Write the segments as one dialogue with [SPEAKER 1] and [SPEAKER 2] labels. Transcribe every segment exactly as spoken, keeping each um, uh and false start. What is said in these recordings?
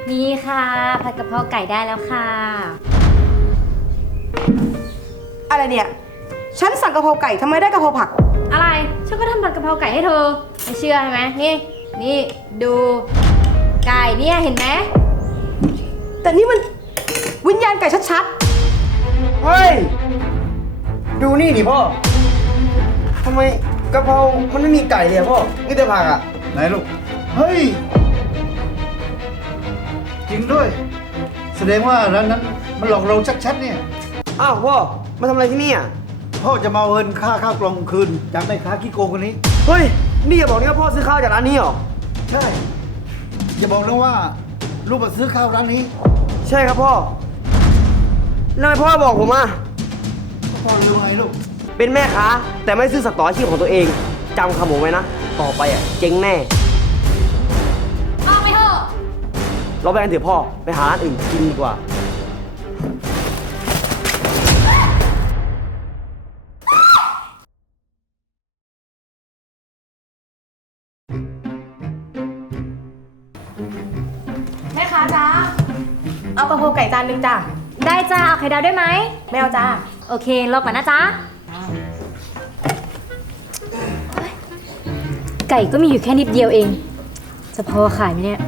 [SPEAKER 1] นี่ค่ะผัดกะเพราไก่ได้แล้วค่ะ
[SPEAKER 2] อะไรเนี่ยฉันสั่งกะเพราไก่ทำไมได้กะเพราผัก
[SPEAKER 1] อะไรฉันก็ทำผัดกะเพราไก่ให้เธอไม่เชื่อใช่ไหมนี่นี่ดูไก่เนี่ยเห็นไหม
[SPEAKER 2] แต่นี่มันวิญญาณไก่ชัด
[SPEAKER 3] เฮ้ย ดูนี่ดิพ่อทำไมกะเพรามันไม่มีไก่เลยอะพ่อมีแต่ผักอะไหนลูก เฮ้ย
[SPEAKER 4] จริงด้วย แสดงว่าร้านนั้นมันหลอกเราชัดๆเนี่ย
[SPEAKER 3] อ้าวพ่อมาทำอะไรที่นี่อะ
[SPEAKER 4] พ่อจะมาเอาเงินค่าข้าวกล่องคืนจากแม่ค้าขี้โกงคนนี้
[SPEAKER 3] เฮ้ย นี่อย่าบอกนี่ว่าพ่อซื้อข้าวจากร้านนี้เหรอ
[SPEAKER 4] ใช่อย่าบอกนะว่าลูกมาซื้อข้าวร้านนี้
[SPEAKER 3] ใช่ครับพ่อแล้วทำไมพ่อบอกผมอะ
[SPEAKER 4] พ่อรู้ไงลูก
[SPEAKER 3] เป็นแม่ค้าแต่ไม่ซื่อสัตย์ต่ออาชีพของตัวเองจำคำผมไว้นะ ต่อไปอะเจ๊งแน่
[SPEAKER 1] ออกไปเถอะ
[SPEAKER 3] เราไปกันเถอะพ่อไปหาร้านอื่นกินดีกว่า
[SPEAKER 2] แม่ค้าจ้าเอากะเพราไก่จานหนึ่งจ้า
[SPEAKER 1] ได้จ้าเอาไข่ดาวด้วยไหม
[SPEAKER 2] ไม่เอาจ้า
[SPEAKER 1] โอเครอก่อนนะจ๊ะไก่ก็มีอยู่แค่นิดเดียวเองจะพอขายไหมเนี่ย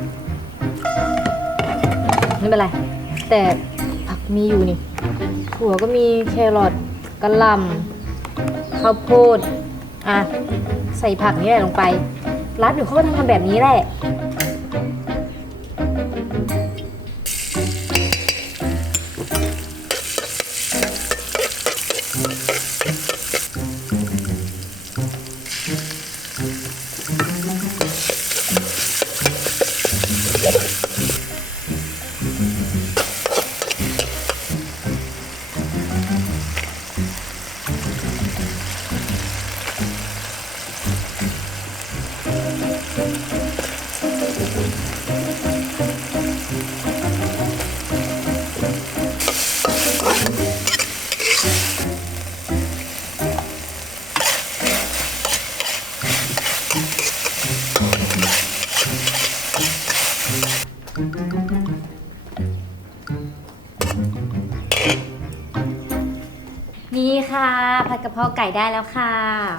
[SPEAKER 1] ไม่เป็นไรแต่ผักมีอยู่นี่ถั่วก็มีแครอทกะหล่ำข้าวโพดอ่ะใส่ผักนี่แหละลงไปร้านอื่นเขาก็ทำแบบนี้แหละนี่ค่ะผัดกะเพราไก่ได้แล้วค่ะ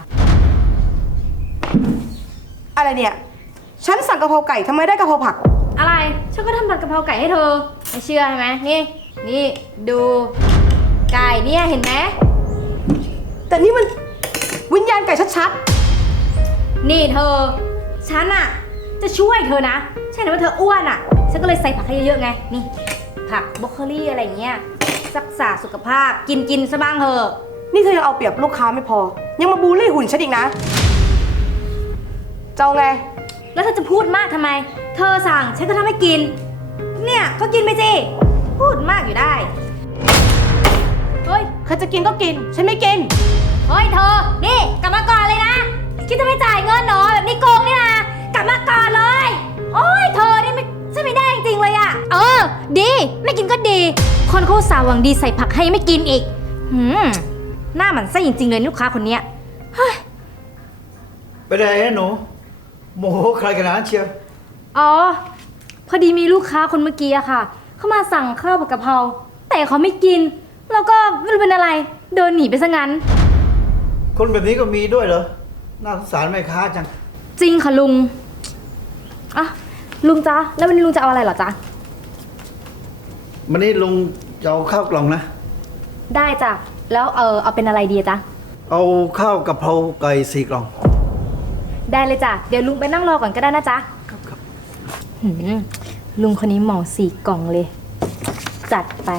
[SPEAKER 2] อะไรเนี่ยฉันสั่งกะเพราไก่ทำไมได้กะเพราผัก
[SPEAKER 1] อะไรฉันก็ทำผัดกะเพราไก่ให้เธอไม่เชื่อใช่ไหมนี่นี่ดูไก่เนี่ยเห็นไหม
[SPEAKER 2] แต่นี่มันวิญญาณไก่ชัด
[SPEAKER 1] นี่เธอฉันอะจะช่วยเธอนะใช่ไหมว่าเธออ้วนอะฉันก็เลยใส่ผักให้เยอะๆไงนี่ผักบรอกโคลี่อะไรเงี้ยรักษาสุขภาพกินกินซะบ้างเถอะ
[SPEAKER 2] นี่เธอยังเอาเปรียบลูกค้าไม่พอ ยังมาบูลลี่หุ่นฉันอีกนะเจ้าไง
[SPEAKER 1] แล้วเธอจะพูดมากทำไมเธอสั่งฉันก็ทำให้กินเนี่ยก็กินไปสิพูดมากอยู่ได้
[SPEAKER 2] เฮ้ยใครจะกินก็กินฉันไม่กิน
[SPEAKER 1] เฮ้ยเธอนี่กลับมาก่อนเลยนะคิดจะไม่จ่ายเงินเนาะแบบนี้โกงนี่นะกลับมาก่อนเลยโอ้ยเธอนี่ไม่ใช่ไม่ได้จริงๆเลยอะเออดีไม่กินก็ดีคนเขาสาวหวังดีใส่ผักให้ไม่กินอีกหืมหน้าหมันไส้จริงๆเลยลูกค้าคนเนี้ยเฮ้ย
[SPEAKER 4] ไปไหนนะหนูโมโหใครกันนะเชียว
[SPEAKER 1] อ๋อพอดีมีลูกค้าคนเมื่อกี้อะค่ะเขามาสั่งข้าวผัดกะเพราแต่เขาไม่กินแล้วก็ไม่รู้เป็นอะไรเดินหนีไปซะงั้น
[SPEAKER 4] คนแบบนี้ก็มีด้วยเหรอน่าสงสารแม่ค้าจัง
[SPEAKER 1] จริงค่ะลุงอ่ะลุงจ๊ะแล้ววันนี้ลุงจะเอาอะไรเหรอจ๊ะ
[SPEAKER 4] วันนี้ลุงจะเอาข้าวกล่องนะ
[SPEAKER 1] ได้จ้ะแล้วเออเอาเป็นอะไรดีจ๊ะ
[SPEAKER 4] เอาข้าวกะเพราไก่สี่กล่อง
[SPEAKER 1] ได้เลยจ้ะเดี๋ยวลุงไปนั่งรอก่อนก็ได้นะจ๊ะ
[SPEAKER 4] ครับครับ
[SPEAKER 1] ลุงคนนี้เหมาสี่กล่องเลยจัดไป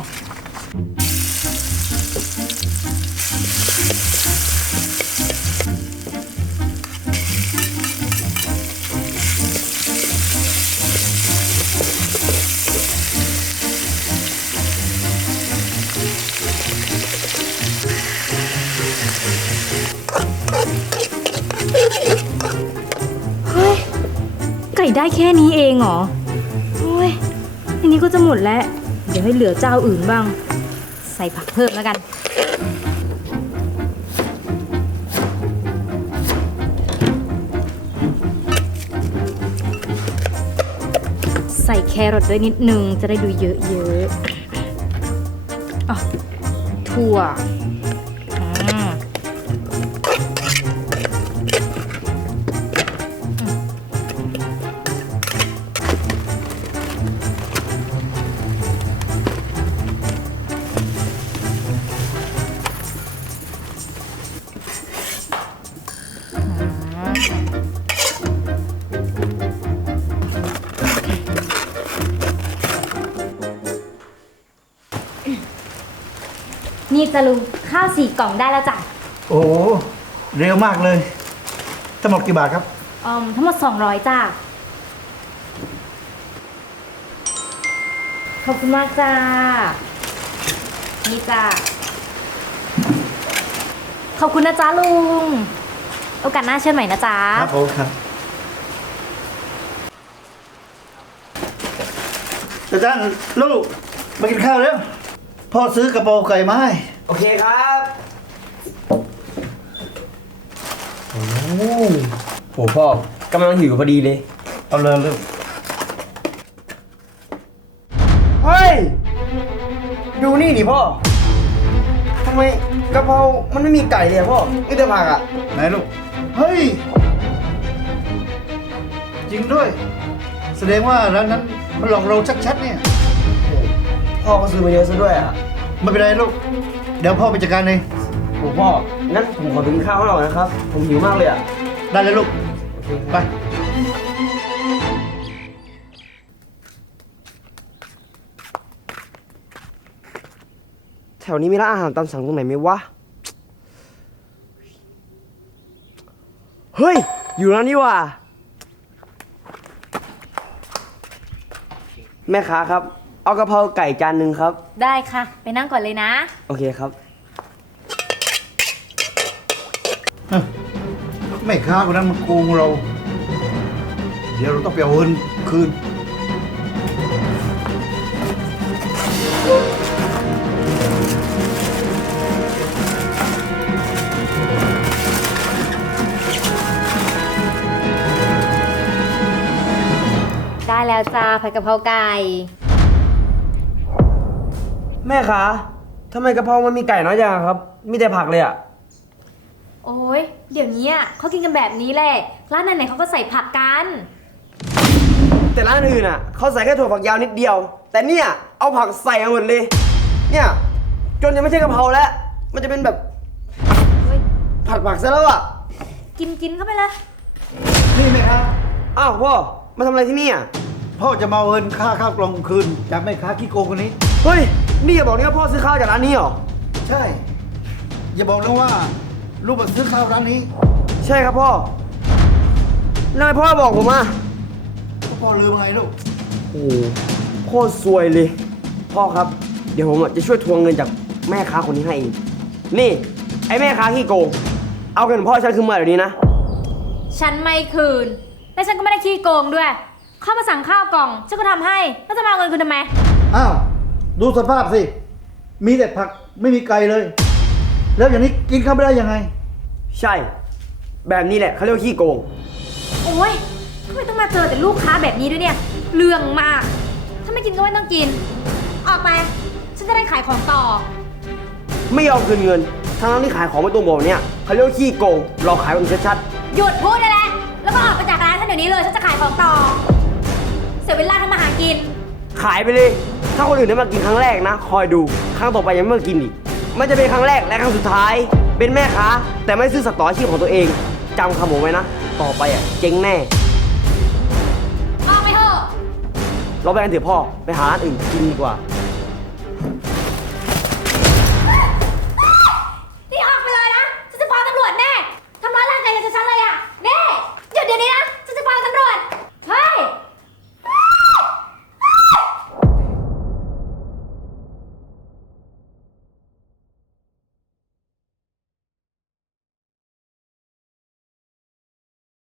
[SPEAKER 1] ไก่ได้แค่นี้เองเหรอโอ้ยทีนี้ก็จะหมดแล้วเดี๋ยวให้เหลือเจ้าอื่นบ้างใส่ผักเพิ่มแล้วกัน ใส่ส่แครอทด้วยนิดนึงจะได้ดูเยอะๆอ่ะถั่วอืมนี่จะลุงข้าวสี่กล่องได้แล้วจ้ะ
[SPEAKER 4] โอ้โหเร็วมากเลยทั้งหมดกี่บาทครับ
[SPEAKER 1] อืมทั้งหมดสองร้อยจ้ะขอบคุณมากจ้านี่จ้ะขอบคุณนะจ๊ะลุงโอกาสหน้าเชิญใหม่นะจ๊ะ
[SPEAKER 4] ครับผมครับอาจารย์ลูกมากินข้าวแล้วพ่อซื้อกระเพราไก่มาให้
[SPEAKER 3] โอเคครับโอ้โหโหพ่อกำลังหิวพอดีเลย
[SPEAKER 4] เอาเลยลูก
[SPEAKER 3] เฮ้ย ดูนี่ดิพ่อทำไมกะเพรามันไม่มีไก่เลยอะพ่อมีแต่ผักอะ
[SPEAKER 4] ไหนลูกเฮ้ยจริงด้วย แสดงว่าร้านนั้นมันหลอกเราชัดๆเนี่ย
[SPEAKER 3] พ่อก็ซื้อมาเยอะซะด้วยอะ
[SPEAKER 4] ไม่เป็นไรลูกเดี๋ยวพ่อไปจัดการเอง
[SPEAKER 3] โหพ่องั้นผมขอไปกินข้าวข้างนอกนะครับ ผมหิวมากเลยอะ
[SPEAKER 4] ได้เลยลูกไป
[SPEAKER 3] แถวนี้มีร้านอาหารตามสั่งตรงไหนไหมวะ เฮ้ย อยู่ร้านนี้ว่ะแม่ค้าครับ เอากะเพราไก่จานหนึ่งครับ
[SPEAKER 1] ได้ค่ะ ไปนั่งก่อนเลยนะ
[SPEAKER 3] โอเคครับ
[SPEAKER 4] แม่ค้าคนนั้นมันโกงเรา เดี๋ยวเราต้องไปเอาเงินคืน
[SPEAKER 1] ได้แล้วจ้าผัดกะเพราไก่
[SPEAKER 3] แม่ค้าทำไมกะเพรามันมีไก่น้อยจังอะครับ มีแต่ผักเลยอะ
[SPEAKER 1] โอ้ยเดี๋ยวนี้อะเขากินกันแบบนี้แหละ ร้านไหนๆเขาก็ใส่ผักกัน
[SPEAKER 3] แต่ร้านอื่นอ่ะเขาใส่แค่ถั่วฝักยาวนิดเดียว แต่เนี่ยเอาผักใส่มาหมดเลย เนี่ยจนจะไม่ใช่กะเพราแล้ว มันจะเป็นแบบ
[SPEAKER 1] เฮ้ย
[SPEAKER 3] ผัดผักซะแล้วอ่ะ
[SPEAKER 1] กินกินเข้าไปเลย
[SPEAKER 4] นี่แม่ค้า
[SPEAKER 3] อ้าวพ่อมาทำอะไรที่นี่อ่ะ
[SPEAKER 4] พ่อจะมาเอาเงินค่าข้าวกล่องคืนจากแม่ค้าขี้โกงคนนี้
[SPEAKER 3] เฮ้ยนี่อย่าบอกนี่ว่าพ่อซื้อข้าวจากร้านนี้เหรอ
[SPEAKER 4] ใช่ อย่าบอกนะว่าลูกมาซื้อข้าวร้านนี้
[SPEAKER 3] ใช่ครับพ่อแล้วทำไมพ่อบอกผมอ่ะ
[SPEAKER 4] พ่อลืมไงลูก
[SPEAKER 3] โอ้โหโคตรซวยเลย พ่อครับ เดี๋ยวผมอะจะช่วยทวงเงินจากแม่ค้าคนนี้ให้เองนี่ ไอ้แม่ค้าขี้โกง เอาเงินของพ่อฉันคืนมาเดี๋ยวนี้นะ
[SPEAKER 1] ฉันไม่คืน และฉันก็ไม่ได้ขี้โกงด้วย เข้ามาสั่งข้าวกล่อง ฉันก็ทำให้ แล้วจะมาเอาเงินคืนทำไม
[SPEAKER 4] อ้าว ดูสภาพสิ มีแต่ผักไม่มีไก่เลย แล้วอย่างนี้กินข้าวไม่ได้ยังไง
[SPEAKER 3] ใช่ แบบนี้แหละเขาเรียกว่าขี้โกง
[SPEAKER 1] โอ้ยทำไมต้องมาเจอแต่ลูกค้าแบบนี้ด้วยเนี่ย เรื่องมาก ถ้าไม่กินก็ไม่ต้องกิน ออกไป ฉันจะได้ขายของต่อ
[SPEAKER 3] ไม่ยอมคืนเงินทั้งที่ขายของไม่ตรงบอกเนี่ยเขาเรียกว่าขี้โกงหลอกขายแบบชัด
[SPEAKER 1] หยุดพูดได้แล้ว แล้วก็ออกไปจากร้านฉันเดี๋ยวนี้เลย ฉันจะขายของต่อ เสียเวลาทำมาหากิน
[SPEAKER 3] ๆขายไปเลย ถ้าคนอื่นได้มากินครั้งแรกนะ คอยดู ครั้งต่อไปยังไม่มากินอีกมันจะเป็นครั้งแรกและครั้งสุดท้าย เป็นแม่ค้าแต่ไม่ซื่อสัตย์ต่ออาชีพของตัวเองจำคำผมไว้นะ ต่อไปอ่ะเจ๊งแน่
[SPEAKER 1] ออกไปเถอะ
[SPEAKER 3] เราไปกันเถอะพ่อไปหาร้านอื่นกินดีกว่า